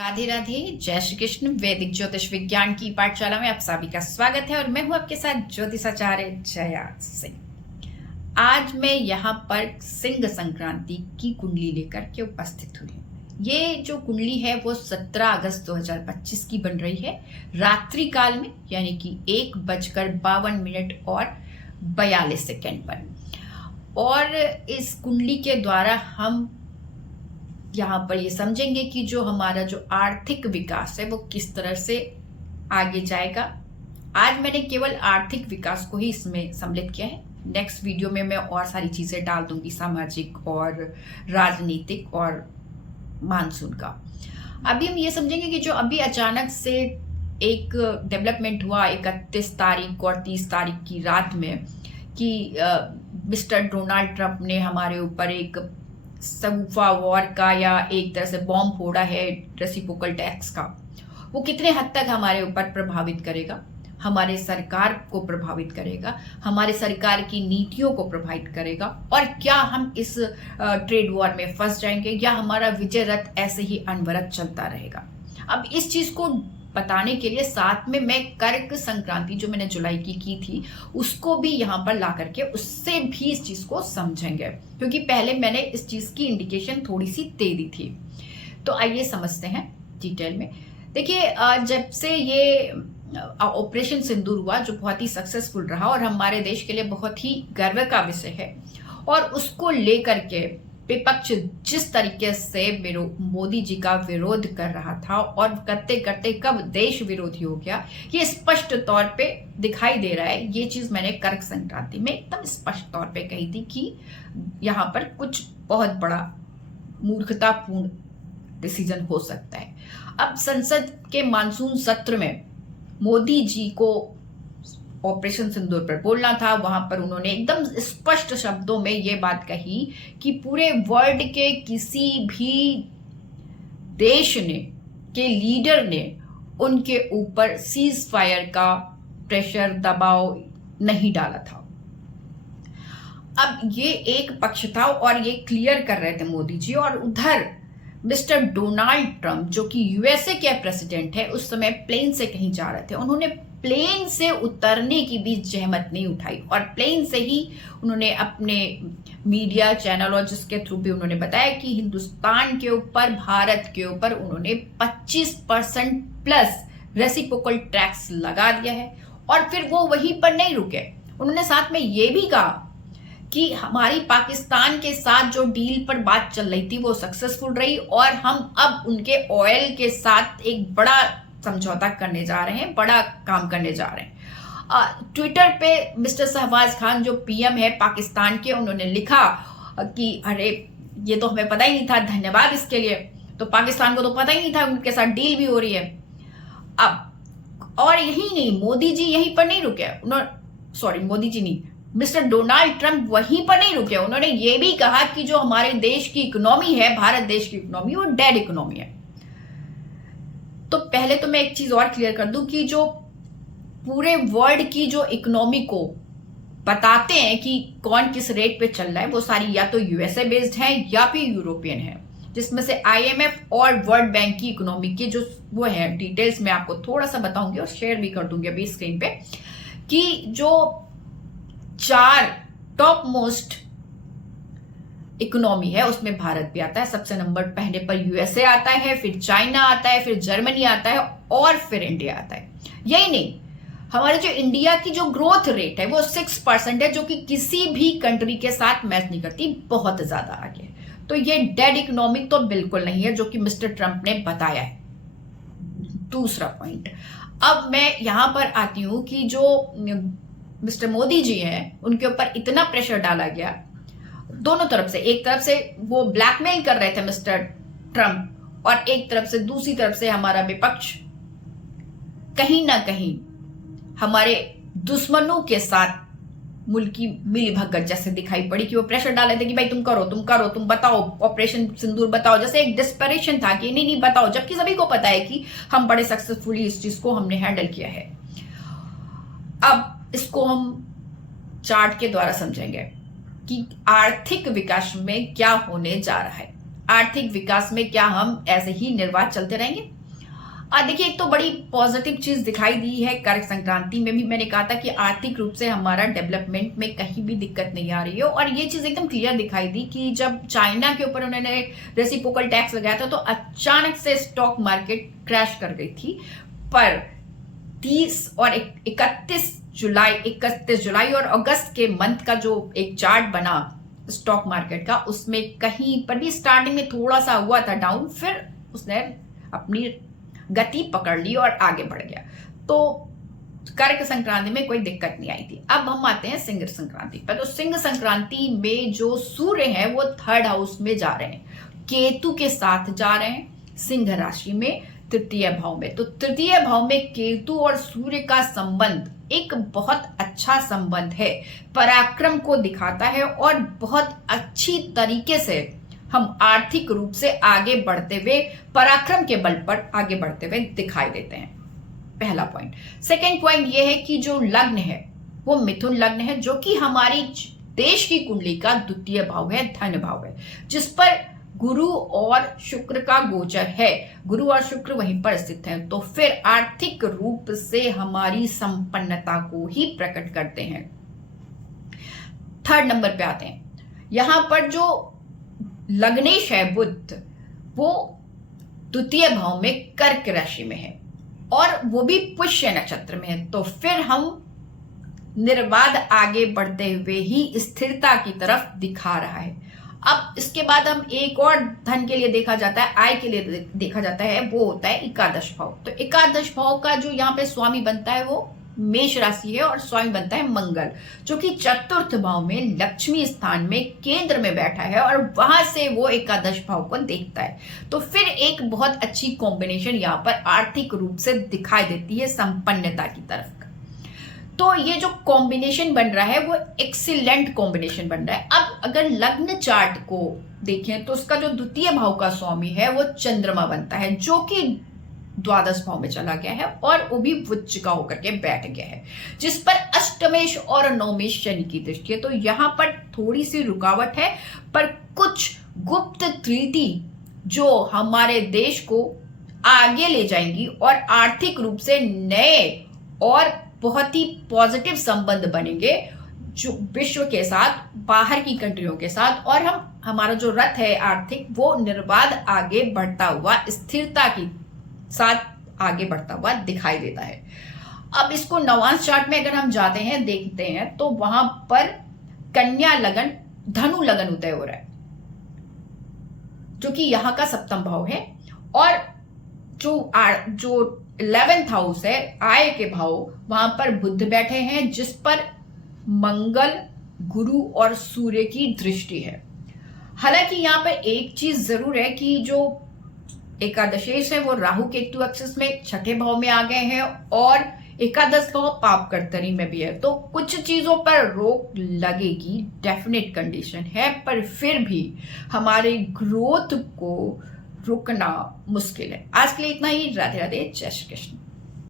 राधे राधे, जय श्री कृष्ण। वैदिक ज्योतिष विज्ञान की पाठशाला में आप सभी का स्वागत है और मैं हूं आपके साथ ज्योतिषाचार्य जया सिंह। आज मैं यहाँ पर सिंह संक्रांति की कुंडली लेकर के उपस्थित हुई हूँ। ये जो कुंडली है वो 17 अगस्त 2025 की बन रही है, रात्रि काल में, यानी कि 1:52 और 42 सेकेंड पर। और इस कुंडली के द्वारा हम यहाँ पर ये समझेंगे कि जो हमारा जो आर्थिक विकास है वो किस तरह से आगे जाएगा। आज मैंने केवल आर्थिक विकास को ही इसमें सम्मिलित किया है। नेक्स्ट वीडियो में मैं और सारी चीजें डाल दूंगी, सामाजिक और राजनीतिक और मानसून का। अभी हम ये समझेंगे कि जो अभी अचानक से एक डेवलपमेंट हुआ 31 तारीख और 30 तारीख की रात में कि मिस्टर डोनाल्ड ट्रंप ने हमारे ऊपर एक सऊफा वॉर का या एक तरह से बॉम्ब फोड़ा है रेसिप्रोकल टैक्स का, वो कितने हद तक हमारे ऊपर प्रभावित करेगा, हमारे सरकार को प्रभावित करेगा, हमारे सरकार की नीतियों को प्रभावित करेगा, और क्या हम इस ट्रेड वॉर में फंस जाएंगे या हमारा विजय रथ ऐसे ही अनवरत चलता रहेगा। अब इस चीज को बताने के लिए साथ में मैं कर्क संक्रांति जो मैंने जुलाई की थी उसको भी यहाँ पर ला करके उससे भी इस चीज को समझेंगे, क्योंकि पहले मैंने इस चीज की इंडिकेशन थोड़ी सी दे दी थी। तो आइए समझते हैं डिटेल में। देखिए, जब से ये ऑपरेशन सिंदूर हुआ जो बहुत ही सक्सेसफुल रहा और हमारे देश के लिए बहुत ही गर्व का विषय है, और उसको लेकर के विपक्ष जिस तरीके से मोदी जी का विरोध कर रहा था और करते करते कब देश विरोधी हो गया, ये स्पष्ट तौर पे दिखाई दे रहा है। ये चीज मैंने कर्क संक्रांति में एकदम स्पष्ट तौर पे कही थी कि यहाँ पर कुछ बहुत बड़ा मूर्खतापूर्ण डिसीजन हो सकता है। अब संसद के मानसून सत्र में मोदी जी को ऑपरेशन सिंदूर पर बोलना था। वहां पर उन्होंने एकदम स्पष्ट शब्दों में ये बात कही कि पूरे वर्ल्ड के किसी भी देश ने के लीडर ने उनके ऊपर सीज फायर का प्रेशर दबाव नहीं डाला था। अब ये एक पक्ष था और ये क्लियर कर रहे थे मोदी जी, और उधर मिस्टर डोनाल्ड ट्रंप जो कि यूएसए के प्रेसिडेंट है, उस समय प्लेन से कहीं जा रहे थे। उन्होंने प्लेन से उतरने की भी जहमत नहीं उठाई और प्लेन से ही उन्होंने अपने मीडिया चैनल और जिसके थ्रू भी उन्होंने बताया कि हिंदुस्तान के ऊपर, भारत के ऊपर उन्होंने 25% प्लस रेसिप्रोकल टैक्स लगा दिया है। और फिर वो वहीं पर नहीं रुके, उन्होंने साथ में ये भी कहा कि हमारी पाकिस्तान के साथ जो डील पर बात चल रही थी वो सक्सेसफुल रही और हम अब उनके ऑयल के साथ एक बड़ा समझौता करने जा रहे हैं, बड़ा काम करने जा रहे हैं। ट्विटर पे मिस्टर शहबाज खान जो पीएम है पाकिस्तान के, उन्होंने लिखा कि अरे ये तो हमें पता ही नहीं था, धन्यवाद इसके लिए। तो पाकिस्तान को तो पता ही नहीं था उनके साथ डील भी हो रही है। अब और यही नहीं, मोदी जी यहीं पर नहीं रुके, मोदी जी नहीं, मिस्टर डोनाल्ड ट्रंप वहीं पर नहीं रुके। उन्होंने ये भी कहा कि जो हमारे देश की इकोनॉमी है, भारत देश की इकोनॉमी, वो डेड इकोनॉमी है। तो पहले तो मैं एक चीज और क्लियर कर दूं कि जो पूरे वर्ल्ड की जो इकोनॉमी को बताते हैं कि कौन किस रेट पे चल रहा है, वो सारी या तो यूएसए बेस्ड है या फिर यूरोपियन है, जिसमें से आईएमएफ और वर्ल्ड बैंक की इकोनॉमी के जो वो है डिटेल्स मैं आपको थोड़ा सा बताऊंगी और शेयर भी कर दूंगी अभी स्क्रीन पे, कि जो 4 टॉप मोस्ट इकोनॉमी है उसमें भारत भी आता है। सबसे नंबर पहले पर यूएसए आता है, फिर चाइना आता है, फिर जर्मनी आता है और फिर इंडिया आता है। यही नहीं, हमारे जो इंडिया की जो ग्रोथ रेट है वो 6% है, जो कि किसी भी कंट्री के साथ मैच नहीं करती, बहुत ज्यादा आगे। तो ये डेड इकोनॉमिक तो बिल्कुल नहीं है जो कि मिस्टर ट्रंप ने बताया है। दूसरा पॉइंट, अब मैं यहां पर आती हूं कि जो मिस्टर मोदी जी हैं उनके ऊपर इतना प्रेशर डाला गया दोनों तरफ से। एक तरफ से वो ब्लैकमेल कर रहे थे मिस्टर ट्रंप और एक तरफ से, दूसरी तरफ से हमारा विपक्ष कहीं ना कहीं हमारे दुश्मनों के साथ मुल्क की मिली भगत जैसे दिखाई पड़ी, कि वो प्रेशर डाले थे कि भाई तुम करो, तुम बताओ, ऑपरेशन सिंदूर बताओ। जैसे एक डिस्परेशन था कि नहीं बताओ, जबकि सभी को पता है कि हम बड़े सक्सेसफुली इस चीज को हमने हैंडल किया है। अब इसको हम चार्ट के द्वारा समझेंगे कि आर्थिक विकास में क्या होने जा रहा है। आर्थिक विकास में क्या हम ऐसे ही निर्वाह चलते रहेंगे? देखिए, एक तो बड़ी पॉजिटिव चीज दिखाई दी है कर्क संक्रांति में भी। मैंने कहा था कि आर्थिक रूप से हमारा डेवलपमेंट में कहीं भी दिक्कत नहीं आ रही है, और ये चीज एकदम क्लियर दिखाई दी कि जब चाइना के ऊपर उन्होंने रेसिप्रोकल टैक्स लगाया था तो अचानक से स्टॉक मार्केट क्रैश कर गई थी। पर 30 और 31 जुलाई और अगस्त के मंथ का जो एक चार्ट बना स्टॉक मार्केट का, उसमें कहीं पर भी स्टार्टिंग में थोड़ा सा हुआ था डाउन, फिर उसने अपनी गति पकड़ ली और आगे बढ़ गया। तो कर्क संक्रांति में कोई दिक्कत नहीं आई थी। अब हम आते हैं सिंह संक्रांति पर। तो सिंह संक्रांति में जो सूर्य है वो 3rd हाउस में जा रहे हैं, केतु के साथ जा रहे हैं सिंह राशि में 3य भाव में। तो 3य भाव में केतु और सूर्य का संबंध एक बहुत अच्छा संबंध है, पराक्रम को दिखाता है और बहुत अच्छी तरीके से हम आर्थिक रूप से आगे बढ़ते हुए, पराक्रम के बल पर आगे बढ़ते हुए दिखाई देते हैं। पहला पॉइंट। सेकंड पॉइंट यह है कि जो लग्न है वो मिथुन लग्न है, जो कि हमारी देश की कुंडली का 2य भाव है, धन भाव है, जिस पर गुरु और शुक्र का गोचर है। गुरु और शुक्र वहीं पर स्थित हैं, तो फिर आर्थिक रूप से हमारी संपन्नता को ही प्रकट करते हैं। 3rd नंबर पे आते हैं। यहां पर जो लग्नेश है बुध, वो 2य भाव में कर्क राशि में है और वो भी पुष्य नक्षत्र में है। तो फिर हम निर्बाध आगे बढ़ते हुए ही स्थिरता की तरफ दिखा रहा है। अब इसके बाद हम एक और धन के लिए देखा जाता है, आय के लिए देखा जाता है, वो होता है एकादश भाव। तो एकादश भाव का जो यहाँ पे स्वामी बनता है वो मेष राशि है और स्वामी बनता है मंगल, जो कि 4th भाव में लक्ष्मी स्थान में केंद्र में बैठा है और वहां से वो एकादश भाव को देखता है। तो फिर एक बहुत अच्छी कॉम्बिनेशन यहाँ पर आर्थिक रूप से दिखाई देती है संपन्नता की तरफ। तो ये जो कॉम्बिनेशन बन रहा है वो एक्सीलेंट कॉम्बिनेशन बन रहा है। अब अगर लग्न चार्ट को देखें तो उसका जो 2य भाव का स्वामी है वो चंद्रमा बनता है, जो कि 12 भाव में चला गया है और वो भी वुच्च का होकर के बैठ गया है, जिस पर अष्टमेश और नवमेश शनि की दृष्टि है। तो यहाँ पर थोड़ी सी रुकावट है, पर कुछ गुप्त त्रुटि जो हमारे देश को आगे ले जाएंगी और आर्थिक रूप से नए और बहुत ही पॉजिटिव संबंध बनेंगे जो विश्व के साथ, बाहर की कंट्रियों के साथ, और हमारा जो रथ है आर्थिक वो निर्बाध आगे बढ़ता हुआ, स्थिरता की साथ आगे बढ़ता हुआ दिखाई देता है। अब इसको नवांश चार्ट में अगर हम जाते हैं, देखते हैं, तो वहां पर कन्या लगन, धनु लगन उदय हो रहा है, जो कि यहां का 7म भाव है। और जो 11th हाउस है, आय के भाव, वहां पर बुध बैठे हैं, जिस पर मंगल, गुरु और सूर्य की दृष्टि है। हालांकि यहाँ पर एक चीज जरूर है कि जो एकादशेश है वो राहु केतु एक्सिस में 6ठे भाव में आ गए हैं और एकादश भाव पाप कर्तरी में भी है। तो कुछ चीजों पर रोक लगेगी, डेफिनेट कंडीशन है, पर फिर भी हमारे ग्रोथ को रुकना मुश्किल है। आज के लिए इतना ही। राधे राधे, जय श्री कृष्ण।